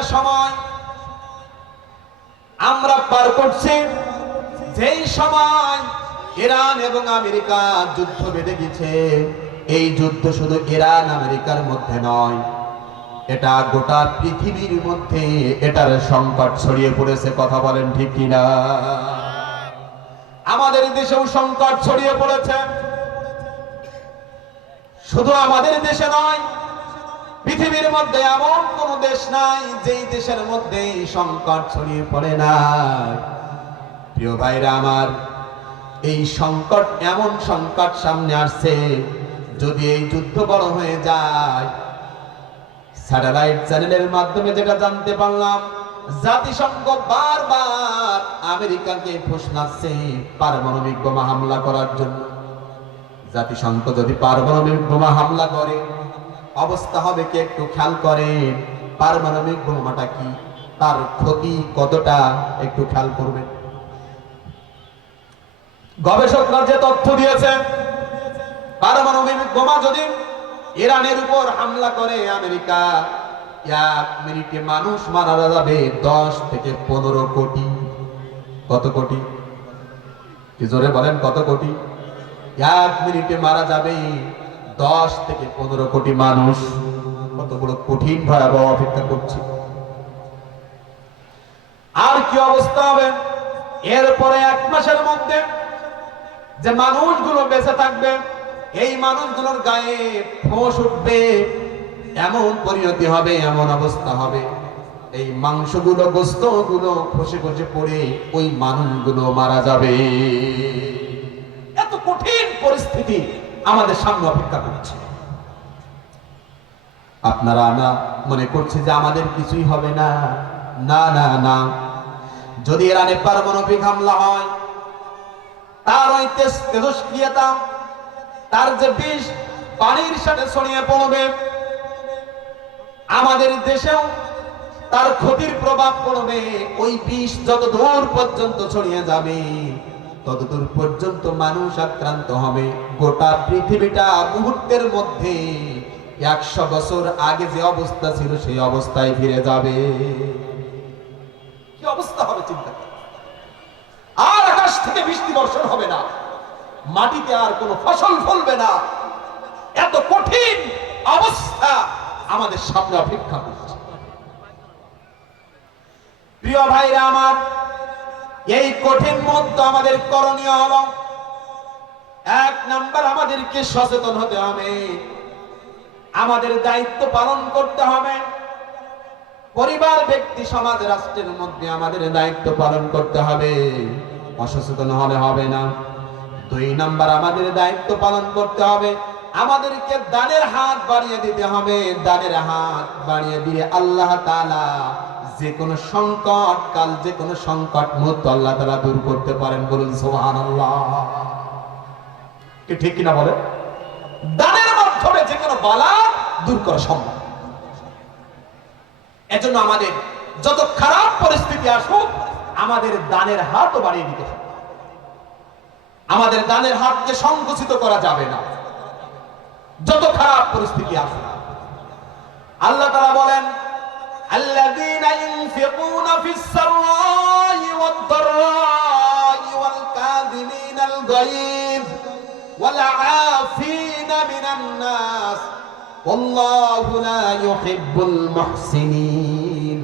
একটা সময় আমরা পার করছি, যেই সময় ইরান এবং আমেরিকা যুদ্ধ বেঁধে গেছে। এই যুদ্ধ শুধু ইরান আমেরিকার মধ্যে নয়, এটা গোটা পৃথিবীর মধ্যে এটার সংকট ছড়িয়ে পড়েছে। কথা বলেন ঠিক কিনা? আমাদের দেশেও সংকট ছড়িয়ে পড়েছে। শুধু আমাদের দেশে নয়, পৃথিবীর মধ্যে এমন কোন দেশ নাই যেই দেশের মধ্যে সংকট ছড়িয়ে পড়ে না। প্রিয় ভাইরা আমার, এই সংকট, এমন সংকট সামনে আসছে, যদি এই যুদ্ধ বড় হয়ে যায়, স্যাটেলাইট চ্যানেলের মাধ্যমে যেটা জানতে পারলাম, জাতিসংঘ বারবার আমেরিকাকে ফোঁসলাচ্ছে পারমাণবিক বোমা হামলা করার জন্য। জাতিসংঘ যদি পারমাণবিক বোমা হামলা করে, অবস্থা হবে কি একটু খেয়াল করেন। পারমাণবিক বোমাটা কি, তার ক্ষতি কতটা একটু খেয়াল করবেন। গবেষকরা যে তথ্য দিয়েছে, পারমাণবিক বোমা যদি ইরানের উপর হামলা করে আমেরিকা, 1 মিনিটে মানুষ মারা যাবে 10 থেকে 15 কোটি। কত কোটি? কি জোরে বলেন, কত কোটি? 1 মিনিটে মারা যাবে 10 থেকে 15 কোটি মানুষ। কত বড় কঠিন ভয়াবহ অপেক্ষা করছে। আর কি অবস্থা হবে এরপরে 1 মাসের মধ্যে? যে মানুষগুলো বেঁচে থাকবে, এই মানুষগুলোর গায়ে ফোঁস উঠবে, এমন পরিণতি হবে, এমন অবস্থা হবে, এই মাংসগুলো, গোস্তগুলো খসে খসে পড়ে ওই মানুষগুলো মারা যাবে। এত কঠিন পরিস্থিতি আমাদের সামনে অপেক্ষা করছে। আপনারা না মনে করছে যে আমাদের কিছুই হবে না? না না না। যদি ইরানে পারমাণবিক হামলা হয়, তার ওই তেজস্ক্রিয়তা, তার যে বিষ পানির সাথে ছড়িয়ে পড়বে, আমাদের দেশেও তার ক্ষতির প্রভাব পড়বে। ওই বিষ যত দূর পর্যন্ত ছড়িয়ে যাবে, ততদূর পর্যন্ত মানুষ আক্রান্ত হবে। গোটা পৃথিবীটা মুহূর্তের মধ্যে 100 বছর আগে যে অবস্থা ছিল সেই অবস্থায় ফিরে যাবে। কি অবস্থা হবে চিন্তা করুন। আর আকাশ থেকে বৃষ্টি বর্ষণ হবে না, মাটিতে আর কোনো ফসল ফলবে না। এত কঠিন অবস্থা আমাদের সামনে অপেক্ষা করছে। প্রিয় ভাইরা আমার, এই কঠিন মুহূর্তে আমাদের করণীয় হলো, 1 নাম্বার, আমাদেরকে সচেতন হতে হবে, আমাদের দায়িত্ব পালন করতে হবে। পরিবার, ব্যক্তি, সমাজ, রাষ্ট্রের মধ্যে আমাদের দায়িত্ব পালন করতে হবে, অসচেতন হলে হবে না। 2 নাম্বার, আমাদের দায়িত্ব পালন করতে হবে, আমাদেরকে দানের হাত বাড়িয়ে দিতে হবে। দানের হাত বাড়িয়ে দিয়ে আল্লাহ তাআলা যে কোনো সংকট কাল, যে কোনো সংকট মুহূর্ত আল্লাহ তাআলা দূর করতে পারেন। বলুন সুবহানাল্লাহ। কি ঠিক কিনা বলেন? দানের মাধ্যমে যে কোনো বালা দূর করা সম্ভব। এজন্য আমাদের যত খারাপ পরিস্থিতি আসুক, আমাদের দানের হাতও বাড়িয়ে দিতে হবে। আমাদের দানের হাতকে সংকুচিত করা যাবে না, যত খারাপ পরিস্থিতি আসুক। আল্লাহ তাআলা বলেন, আল্লাযীনা ইউনফিকুনা ফিস সাররাই ওয়াদ দাররাই ওয়াল কাযিমিনাল গায়য ওয়াল আফিনা মিনান নাস ওয়াল্লাহু লা ইউহিব্বুল মুহসিনিন।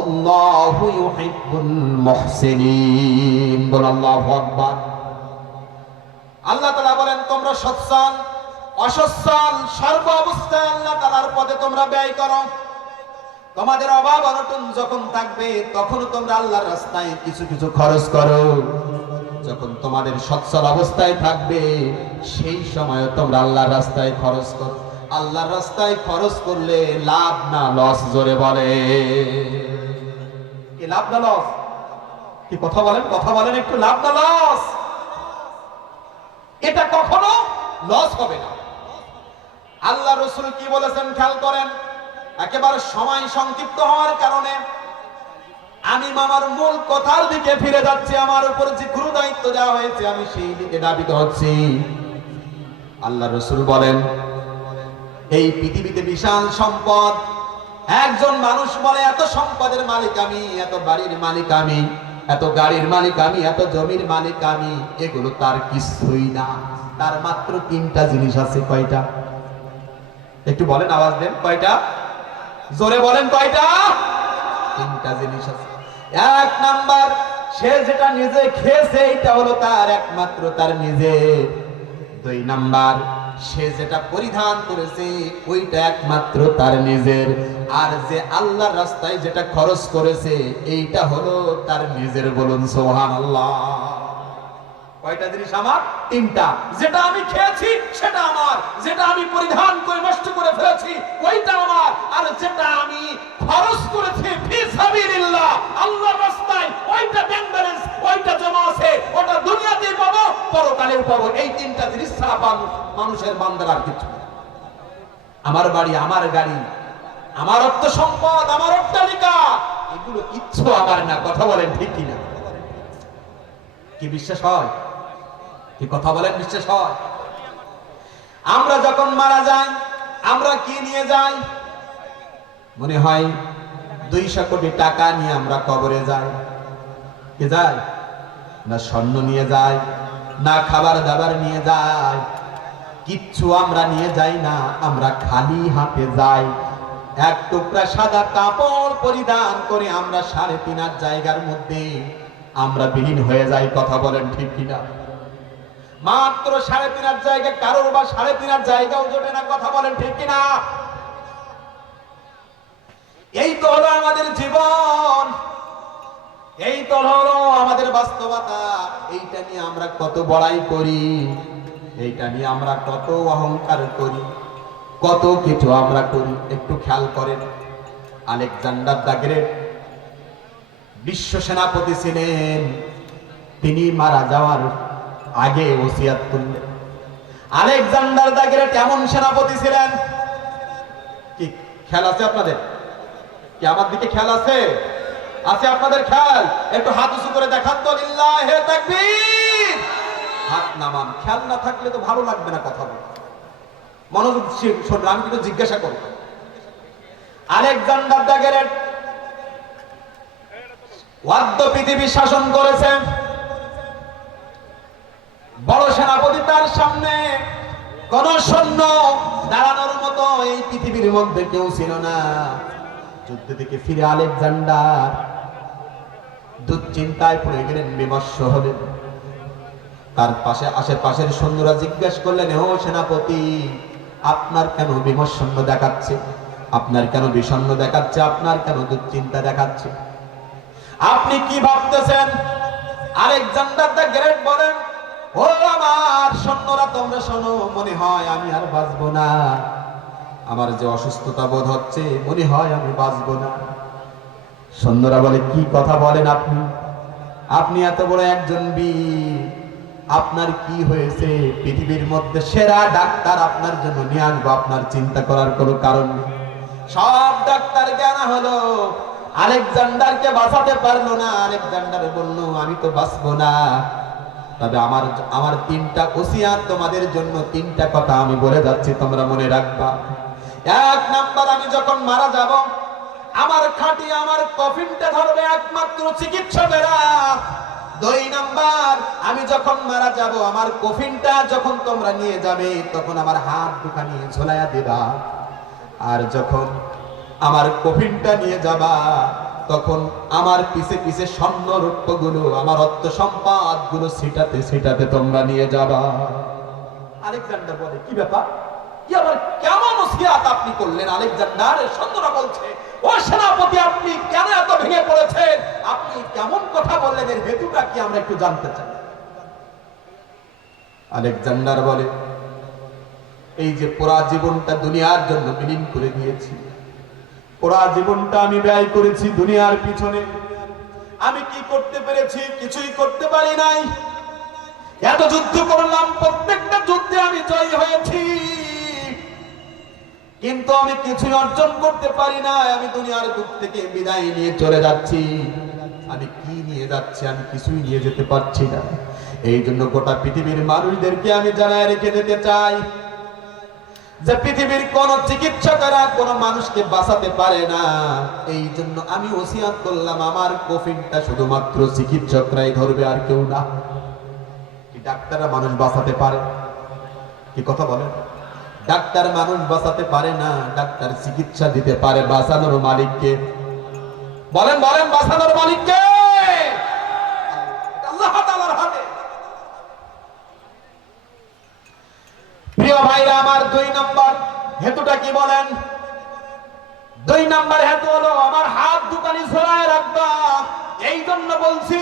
আল্লাহু ইউহিব্বুল মুহসিনিন। বল আল্লাহু আকবার। আল্লাহ তাআলা বলেন, তোমরা সচ্ছল অসচ্ছল সর্ব অবস্থায় আল্লাহ তাআলার পথে তোমরা ব্যয় করো। তোমাদের অভাব অনটন যখন থাকবে, তখন তোমরা আল্লাহর রাস্তায় কিছু কিছু খরচ করো। যখন তোমাদের সচ্ছল অবস্থায় থাকবে, সেই সময় তোমরা আল্লাহর রাস্তায় খরচ করো। আল্লাহর রাস্তায় খরচ করলে লাভ না লস? জোরে বলে, কি লাভ না লস? কি কথা বলেন, কথা বলেন একটু, লাভ না লস? এটা কখনো লস হবে না। আল্লাহ রাসূল কি বলেছেন খেয়াল করেন। একেবারে সময় সংক্ষিপ্ত হওয়ার কারণে আমি আমার মূল কথার দিকে ফিরে যাচ্ছি। আমার উপর যে গুরু দায়িত্ব দেওয়া হয়েছে, আমি সেই দিকে ধাবিত হচ্ছি। আল্লাহ রাসূল বলেন, এই পৃথিবীতে বিশাল সম্পদ, একজন মানুষ বলে এত সম্পদের মালিক আমি, এত বাড়ির মালিক আমি, এত গাড়ির মালিক আমি, এত জমির মালিক আমি, এগুলো তার কিছুই না। তার মাত্র তিনটা জিনিস আছে। কয়টা? একটু বলেন, আওয়াজ দেন, কয়টা? জোরে বলেন, কয়টা? তিনটা জিনিস আছে। এক নাম্বার, সে যেটা নিজে খেয়েছে এটা হলো তার একমাত্র তার নিজের। দুই নাম্বার, সে যেটা পরিধান করেছে ওইটা একমাত্র তার নিজের। আর যে আল্লাহর রাস্তায় যেটা খরচ করেছে এইটা হলো তার নিজের। বলুন সুবহানাল্লাহ। কয়টা জিনিস আমার? তিনটা। যেটা আমি খেয়েছি সেটা আমার, যেটা আমি পরিধান করে নষ্ট করে ফেলেছি ওইটা আমার, আর যেটা আমি খরচ করেছি ফি সাবিলিল্লাহ আল্লাহর রাস্তায় ওইটা ব্যাংক ব্যালেন্স, ওইটা জমা আছে, ওটা দুনিয়াতেই পাবো, পরকালেও পাবো। এই তিনটা জিনিস ছাড়া মানুষের বান্দার আর কিছু না। আমার বাড়ি, আমার গাড়ি, আমার অর্থ সম্পদ, আমার অট্টালিকা, এগুলো কিচ্ছু আমার না। কথা বলেন ঠিক কিনা? কি বিশ্বাস হয়? কি কথা বলেন, বিশ্বাস হয়? আমরা যখন মারা যাই আমরা কি নিয়ে যাই? মনে হয় 200 কোটি টাকা নিয়ে আমরা কবরে যাই। কি যাই? না স্বর্ণ নিয়ে যাই, না খাবার দাবার নিয়ে যাই, কিচ্ছু আমরা নিয়ে যাই না। আমরা খালি হাতে যাই। এক টুকরা সাদা কাপড় পরিধান করে আমরা 3.5 জায়গার মধ্যে আমরা বিলীন হয়ে যাই। কথা বলেন ঠিক কিনা? মাত্র 3.5 জায়গা, কারোর বা 3.5 জায়গাও জোটে না। কথা বলেন ঠিক কিনা? এই তো হলো আমাদের জীবন, এই তো হলো আমাদের বাস্তবতা। এইটা নিয়ে আমরা কত বড়াই করি, এইটা নিয়ে আমরা কত অহংকার করি, কত কিছু আমরা করি। একটু খেয়াল করেন, আলেকজান্ডার দ্য গ্রেট বিশ্ব সেনাপতি ছিলেন। তিনি মারা যাওয়ার আগে ওসিয়াত করলেন। আলেকজান্ডার দ্য গ্রেট এমন সেনাপতি ছিলেন। কি খেয়াল আছে আপনাদের? কি আমার দিকে খেয়াল আছে? আছে আপনাদের খেয়াল? একটু হাত উঁচু করে দেখান তো, লিল্লাহে তাকবীর। হাত নামান। খেয়াল না থাকলে তো ভালো লাগবে না কথা বলতে। মনোযোগ শুনুন, আমি কিন্তু জিজ্ঞাসা করব। আলেকজান্ডার দ্য গ্রেট ওয়াদ্য পৃথিবী শাসন করেছেন। বড় সেনাপতি, তার সামনে কোন সৈন্য দাঁড়ানোর মতো এই পৃথিবীর মধ্যে কেউ ছিল না। যুদ্ধ থেকে ফিরে আলেকজান্ডার দুশ্চিন্তায় পড়ে গেলেন, বিমর্ষ হলেন। তার পাশে আশেপাশের সৈন্যরা জিজ্ঞেস করলেন, ও সেনাপতি, আপনার কেন বিমর্ষণ্য দেখাচ্ছে? আপনার কেন বিষণ্ণ দেখাচ্ছে? আপনার কেন দুশ্চিন্তা দেখাচ্ছে? আপনি কি ভাবতেছেন? আলেকজান্ডার দ্য গ্রেট বলেন, ও আমার সৈন্যরা, তোমরা শোনো, মনে হয় আমি আর বাঁচবো না। আমার যে অসুস্থতা বোধ হচ্ছে, মনে হয় আমি বাঁচবো না। সৈন্যরা বলে, কি কথা বলেন আপনি? আপনি এত বড় একজন বীর, আপনার কি হয়েছে? পৃথিবীর মধ্যে সেরা ডাক্তার আপনার জন্য নিয়ে আসবো, আপনার চিন্তা করার কোনো কারণ নেই। সব ডাক্তার জানা হলো, আলেকজান্ডারকে বাঁচাতে পারলো না। আলেকজান্ডার বলল, আমি তো বাঁচবো না, তবে আমার 3টা ওসিয়াত তোমাদের জন্য, 3টা কথা আমি বলে যাচ্ছি, তোমরা মনে রাখবা। 1 নাম্বার, আমি যখন মারা যাব আমার খাটি, আমার কফিনটা ধরবে একমাত্র চিকিৎসকেরা। 2 নাম্বার, আমি যখন মারা যাব আমার কফিনটা যখন তোমরা নিয়ে যাবে তখন আমার হাত দুটা নিয়ে ঝোলাইয়া দিবা। আর যখন আমার কফিনটা নিয়ে যাবা তখন আমার পিছে পিছে স্বর্ণ রৌপ্যগুলো, আমার অর্থ সম্পদ গুলো ছিটাতে ছিটাতে তোমরা নিয়ে যাবা। আলেকজান্ডার বলে, কি ব্যাপার? কি আবার কেমন ওসিয়াত আপনি করলেন? আলেকজান্ডার সৈন্যরা বলছে, ও সেনাপতি, আপনি কেন এত ভেঙে পড়েছেন? আপনি কেমন কথা বললেন? এর হেতুটা কি আমরা একটু জানতে চাই। আলেকজান্ডার বলে, এই যে পুরা জীবনটা দুনিয়ার জন্য বিলীন করে দিয়েছি, পুরা জীবনটা আমি ব্যয় করেছি দুনিয়ার পিছনে, আমি কি করতে পেরেছি? কিছুই করতে পারি নাই। এত যুদ্ধ করলাম, প্রত্যেকটা যুদ্ধে আমি জয়ী হয়েছি, কিন্তু আমি কিছুই অর্জন করতে পারি না। আমি দুনিয়ার বুক থেকে বিদায় নিয়ে চলে যাচ্ছি। আমি কি নিয়ে যাচ্ছি? আমি কিছুই নিয়ে যেতে পারছি না। এই জন্য গোটা পৃথিবীর মানুষদেরকে আমি জানায় রেখে যেতে চাই, যে পৃথিবীর কোন চিকিৎসকেরা কোন মানুষকে বাঁচাতে পারে না। এই জন্য আমি ওসিয়ত করলাম আমার কফিনটা শুধুমাত্র চিকিৎসকরাই ধরবে, আর কেউ না। কি ডাক্তাররা মানুষ বাঁচাতে পারে? কি কথা বলেন? ডাক্তার মানুষ বাঁচাতে পারে না, ডাক্তার চিকিৎসা দিতে পারে। বাঁচানোর মালিককে বলেন, বলেন, বাঁচানোর মালিককে? আল্লাহ তাআলার হাতে। প্রিয় ভাইরা আমার, 2 নম্বর হেতুটা কি বলেন? 2 নম্বর হেতু হলো আমার হাত দুখানি ঝোলায় রাখবা। এই জন্য বলছি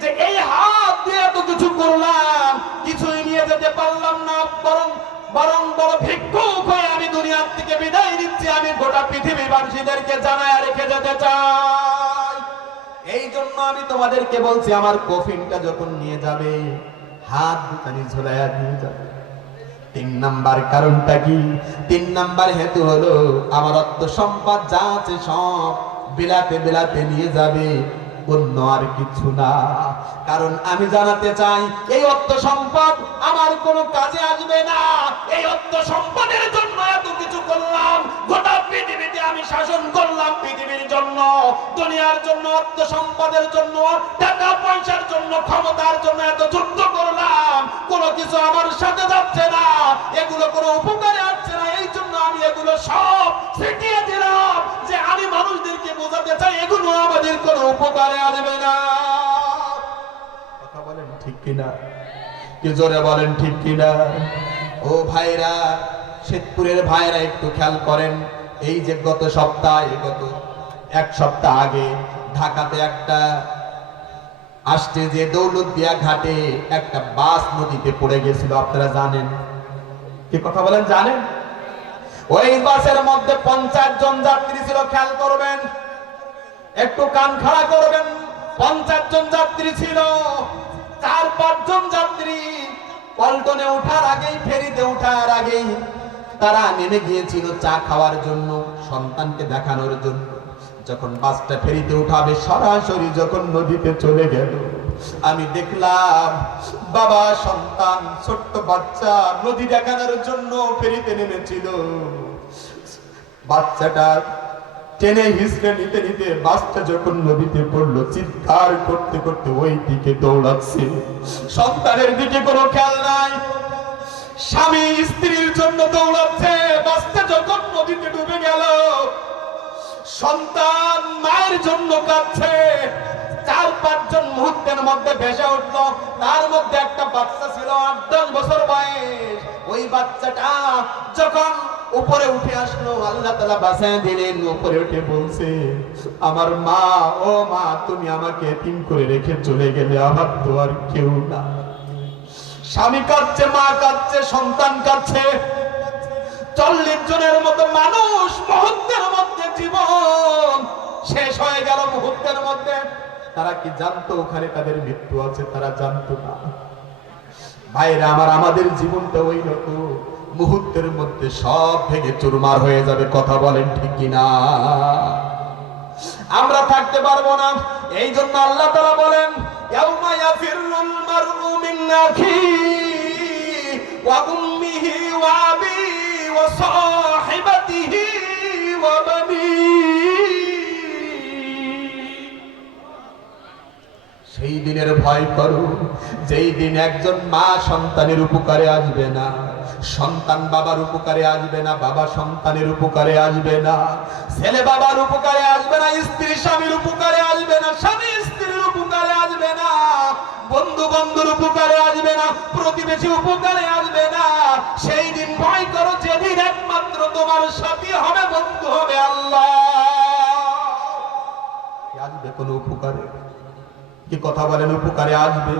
যে এই হাত দিয়ে তো কিছু করলাম, কিছুই নিয়ে যেতে পারলাম না, বরং বড় ভিক্ষুক হয়ে আমি দুনিয়ার থেকে বিদায় নিচ্ছি। আমি গোটা পৃথিবীবাসীদেরকে জানায় রেখে যেতে চাই। এই জন্য আমি তোমাদেরকে বলছি, আমার কফিনটা যখন নিয়ে যাবে হাত দুখানি ঝোলায়া দিয়ে যাবে। 3 নাম্বার কারণটা কি? 3 নাম্বার হেতু হলো আমার অর্থ সম্পদ যা আছে সব বিলাতে বিলাতে নিয়ে যাবে, অন্য আর কিছু না। কারণ আমি জানাতে চাই এই অর্থ সম্পদ আমার কোনো কাজে আসবে না। এই অর্থ সম্পদের জন্য এত কিছু করলাম, গোটা পৃথিবীতে আমি শাসন করলাম পৃথিবীর জন্য, দুনিয়ার জন্য, অর্থ সম্পদের জন্য, টাকা পয়সার জন্য, ক্ষমতার জন্য এত যুদ্ধ করলাম, কোনো কিছু আমার সাথে যাচ্ছে না, এগুলো কোনো উপকারে আসছে না। এই জন্য আমি এগুলো সব ছিটিয়ে দিলাম, যে আমি মানুষদেরকে বোঝাতে চাই এগুলো আমাদের কোনো উপকারে আসবে না। কথা বলেন ঠিক কিনা? কি জোরে বলেন ঠিক কিনা? ও ভাইরা, শেখপুরের ভাইরা একটু খেয়াল করেন। এই যে গত 1 সপ্তাহ আগে ঢাকাতে একটা আসছে যে দৌলতদিয়া ঘাটে একটা বাস নদীতে পড়ে গেছিল, আপনারা জানেন? কি কথা বলেন, জানেন? ওই বাসের মধ্যে 50 জন যাত্রী ছিল। খেয়াল করবেন, একটু কান খাড়া করবেন। 50 জন যাত্রী ছিল। 4-5 জন যাত্রী পল্টনে ওঠার আগেই, ফেরিতে ওঠার আগেই তারা নেমে গিয়েছিল চা খাওয়ার জন্য, সন্তানকে দেখানোর জন্য। যখন বাসটা ফেরিতে উঠাবে সরাসরি যখন নদীতে চলে গেল, আমি দেখলাম বাবা সন্তান ছোট্ট বাচ্চা নদী দেখানোর জন্য ফেরিতে নেমেছিল। বাচ্চাটা টেনে হিসড়ে নিতে নিতে বাসটা যখন নদীতে পড়লো, চিৎকার করতে করতে ওই দিকে দৌড়াচ্ছে। সন্তানের দিকে কোনো খেয়াল নাই। স্বামী স্ত্রীর জন্য দৌড়াচ্ছে। বাসটা যখন নদীতে ডুবে গেল, সন্তান মায়ের জন্য কাঁদছে। 4-5 জন মুহূর্তের মধ্যে ভেসে উঠলো। তার মধ্যে একটা বাচ্চা ছিল 8-10 বছর বয়স। ওই বাচ্চাটা যখন উপরে উঠে আসলো, আল্লাহ তাআলা বাঁচিয়ে দিলেন। উপরে উঠে বলছে, আমার মা, ও মা, তুমি আমাকে এতিম করে রেখে চলে গেলে, আমার তো আর কেউ না। স্বামী কাঁদছে, মা কাঁদছে, সন্তান কাঁদছে। 40 জনের মতো মানুষ মুহূর্তের মধ্যে জীবন শেষ হয়ে গেল। মুহূর্তের মধ্যে তারা কি জানতো ওখানে তাদের মৃত্যু আছে? তারা জানতো না। ভাইরা আমার, আমাদের জীবনটা ওই রকম, মুহূর্তের মধ্যে সব ভেঙে চুরমার হয়ে যাবে। কথা বলেন ঠিক কিনা? আমরা থাকতে পারবো না। এই জন্য আল্লাহ তাআলা বলেন, ইয়াউমা ইয়াফিরুল মারউ মিন আখিহি ওয়া উম্মিহি ওয়া আবিহি ওয়া সাহিবাতিহি ওয়া বানিহি। সেই দিনের ভয় করো, যেই দিন একজন মা সন্তানের উপকারে আসবে না, সন্তান বাবার উপকারে আসবে না, বাবা সন্তানের উপকারে আসবে না, ছেলে বাবার উপকারে আসবে না, স্ত্রী স্বামীর উপকারে আসবে না, স্বামী স্ত্রীর উপকারে আসবে না, বন্ধু বন্ধুর উপকারে আসবে না, প্রতিবেশী উপকারে আসবে না। সেই দিন ভয় করো, যেদিন একমাত্র তোমার সাথী হবে, বন্ধু হবে আল্লাহ। আসবে কোন উপকারে? কি কথা বলেন? উপকারে আসবে?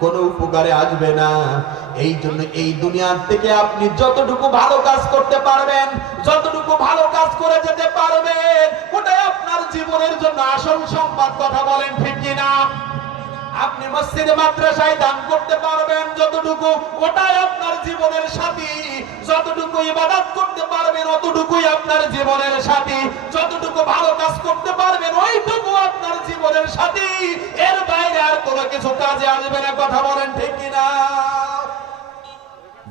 কোন উপকারে আসবে না। এই জন্য এই দুনিয়ার থেকে আপনি যতটুকু ভালো কাজ করতে পারবেন, যতটুকু ভালো কাজ করে যেতে পারবেন, ওটাই আপনার জীবনের জন্য আসল সম্পদ। কথা বলেন ঠিক কিনা? আপনি মসজিদে মাদ্রাসায় দান করতে পারবেন যতটুকু, ওটাই আপনার জীবনের সাথী। যতটুকু ইবাদত করতে পারবেন অতটুকুই আপনার জীবনের সাথী। যতটুকু ভালো কাজ করতে পারবেন ওইটুকু আপনার জীবনের সাথী। এর বাইরে আর কোনো কিছু কাজে আসবে না। কথা বলেন ঠিক কিনা?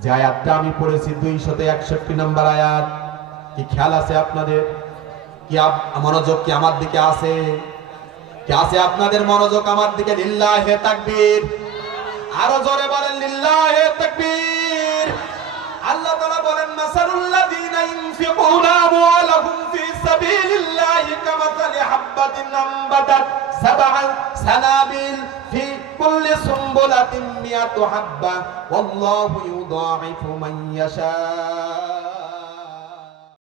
যে আয়াতটা আমি পড়েছি 261 নম্বর আয়াত, কি খেয়াল আছে আপনাদের? কি মনোযোগ কি আমার দিকে আছে? কি আছে আপনাদের মনোযোগ আমার দিকে? লিল্লাহে তাকবীর, আরো জোরে বলেন লিল্লাহে তাকবীর। আল্লাহ তাআলা বলেন মাসালুল লাযিনা ইনফিকুনা আমওয়ালাহুম ফি সাবিলিল্লাহি কামাসালি হাববাতিন আনবাতাত সাবআ সানাবিল ফি কুল্লি সুমবুলাতিন মিয়াতু হাব্বা ওয়াল্লাহু ইউদাঈফু মান ইয়াশা।